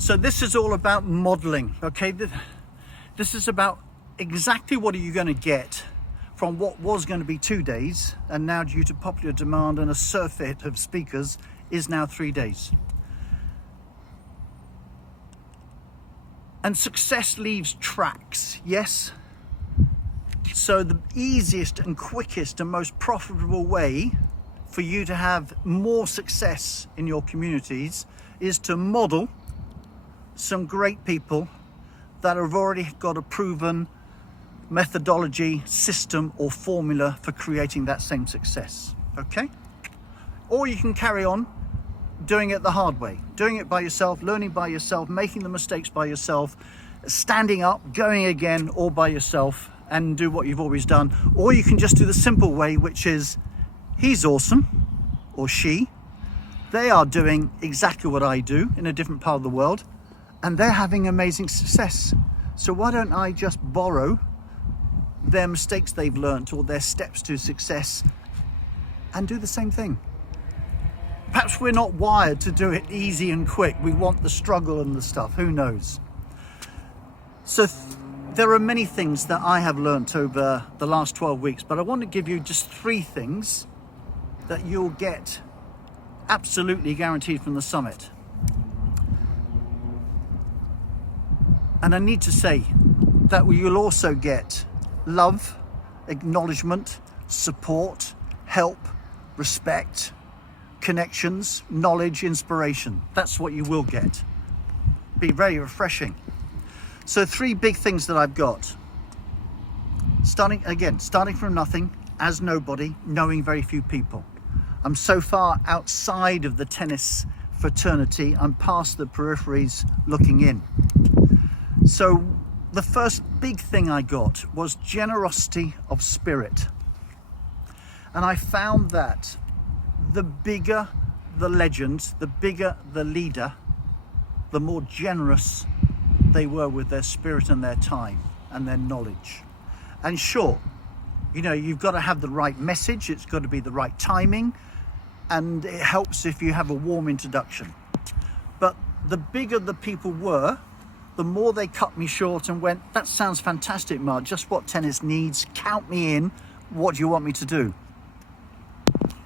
So this is all about modeling, okay? This is about exactly what are you going to get from what was going to be 2 days, and now due to popular demand and a surfeit of speakers is now 3 days. And success leaves tracks, yes? So the easiest and quickest and most profitable way for you to have more success in your communities is to model some great people that have already got a proven methodology, system or formula for creating that same success, okay? Or you can carry on doing it the hard way, doing it by yourself, learning by yourself, making the mistakes by yourself, standing up, going again all by yourself and do what you've always done. Or you can just do the simple way, which is he's awesome, or she, they are doing exactly what I do in a different part of the world and they're having amazing success. So why don't I just borrow their mistakes they've learnt or their steps to success and do the same thing? Perhaps we're not wired to do it easy and quick. We want the struggle and the stuff, who knows? So there are many things that I have learnt over the last 12 weeks, but I want to give you just 3 things that you'll get absolutely guaranteed from the summit. And I need to say that you'll also get love, acknowledgement, support, help, respect, connections, knowledge, inspiration. That's what you will get. Be very refreshing. So 3 big things that I've got. Starting from nothing, as nobody, knowing very few people. I'm so far outside of the tennis fraternity, I'm past the peripheries looking in. So the first big thing I got was generosity of spirit. And I found that the bigger the legend, the bigger the leader, the more generous they were with their spirit and their time and their knowledge. And sure, you know, you've got to have the right message, it's got to be the right timing, and it helps if you have a warm introduction. But the bigger the people were, the more they cut me short and went, that sounds fantastic, Mark, just what tennis needs, count me in, what do you want me to do?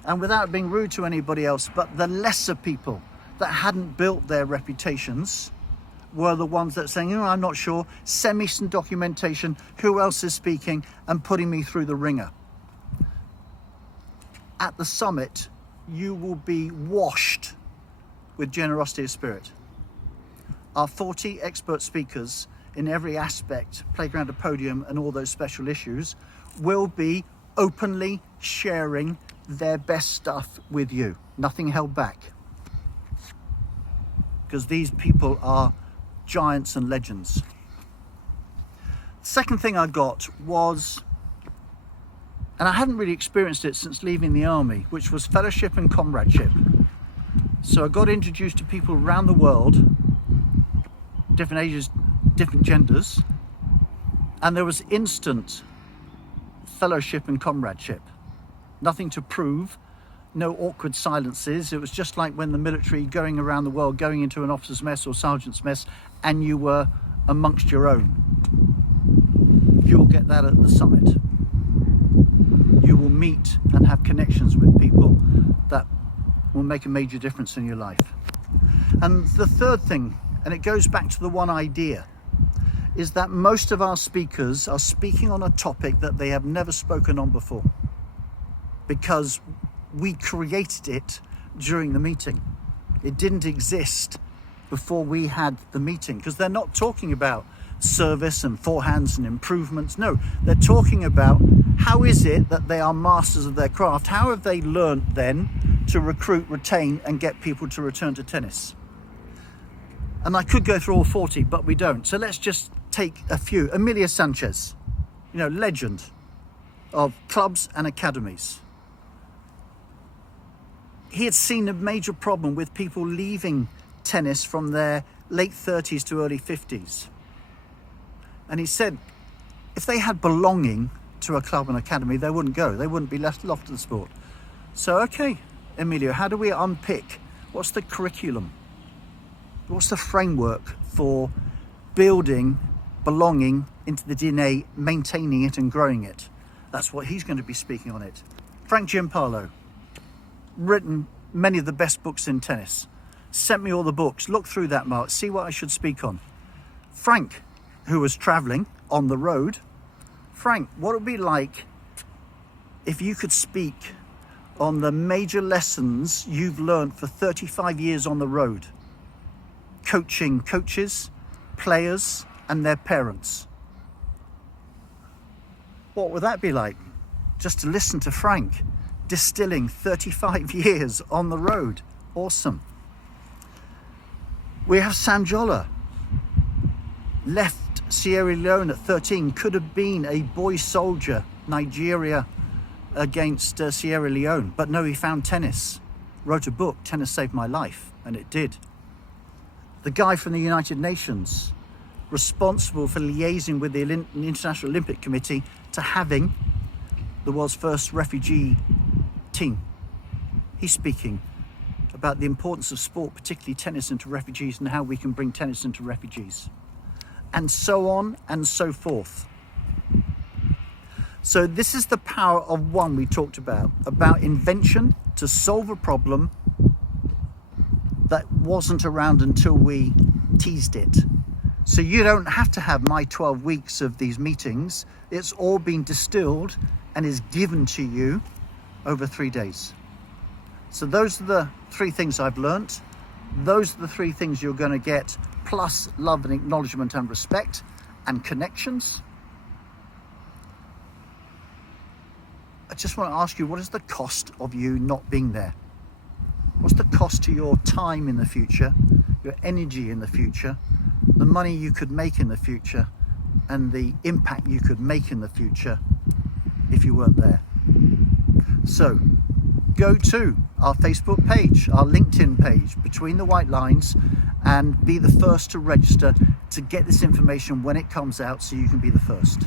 And without being rude to anybody else, but the lesser people that hadn't built their reputations were the ones that saying, I'm not sure, send me some documentation, who else is speaking, and putting me through the ringer. At the summit, you will be washed with generosity of spirit. Our 40 expert speakers in every aspect, playground to podium and all those special issues, will be openly sharing their best stuff with you, nothing held back. Because these people are giants and legends. Second thing I got was, and I hadn't really experienced it since leaving the army, which was fellowship and comradeship. So I got introduced to people around the world, different ages, different genders, and there was instant fellowship and comradeship. Nothing to prove, no awkward silences. It was just like when the military going around the world, going into an officer's mess or sergeant's mess, and you were amongst your own. You'll get that at the summit. You will meet and have connections with people that will make a major difference in your life. And the third thing, and it goes back to the one idea, is that most of our speakers are speaking on a topic that they have never spoken on before, because we created it during the meeting. It didn't exist before we had the meeting, because they're not talking about service and forehands and improvements. No, they're talking about how is it that they are masters of their craft? How have they learned then to recruit, retain and get people to return to tennis? And I could go through all 40, but we don't. So let's just take a few. Emilia Sanchez, you know, legend of clubs and academies. He had seen a major problem with people leaving tennis from their late 30s to early 50s. And he said, if they had belonging to a club and academy, they wouldn't go. They wouldn't be left off to the sport. So, okay, Emilio, how do we unpick? What's the curriculum? What's the framework for building belonging into the DNA, maintaining it and growing it? That's what he's going to be speaking on it. Frank Giampaolo, written many of the best books in tennis. Sent me all the books. Look through that, Mark. See what I should speak on. Frank, who was traveling on the road. Frank, what would it be like if you could speak on the major lessons you've learned for 35 years on the road, coaching coaches, players, and their parents? What would that be like? Just to listen to Frank distilling 35 years on the road. Awesome. We have Sanjola, left Sierra Leone at 13, could have been a boy soldier, Nigeria against Sierra Leone, but no, he found tennis, wrote a book, Tennis Saved My Life, and it did. The guy from the United Nations, responsible for liaising with the International Olympic Committee to having the world's first refugee team. He's speaking about the importance of sport, particularly tennis, into refugees and how we can bring tennis into refugees. And so on and so forth. So this is the power of one we talked about invention to solve a problem that wasn't around until we teased it. So you don't have to have my 12 weeks of these meetings. It's all been distilled and is given to you over 3 days. So those are the 3 things I've learnt. Those are the 3 things you're going to get, plus love and acknowledgement and respect and connections. I just want to ask you, what is the cost of you not being there? What's the cost to your time in the future, your energy in the future, the money you could make in the future, and the impact you could make in the future if you weren't there? So go to our Facebook page, our LinkedIn page, Between the White Lines, and be the first to register to get this information when it comes out so you can be the first.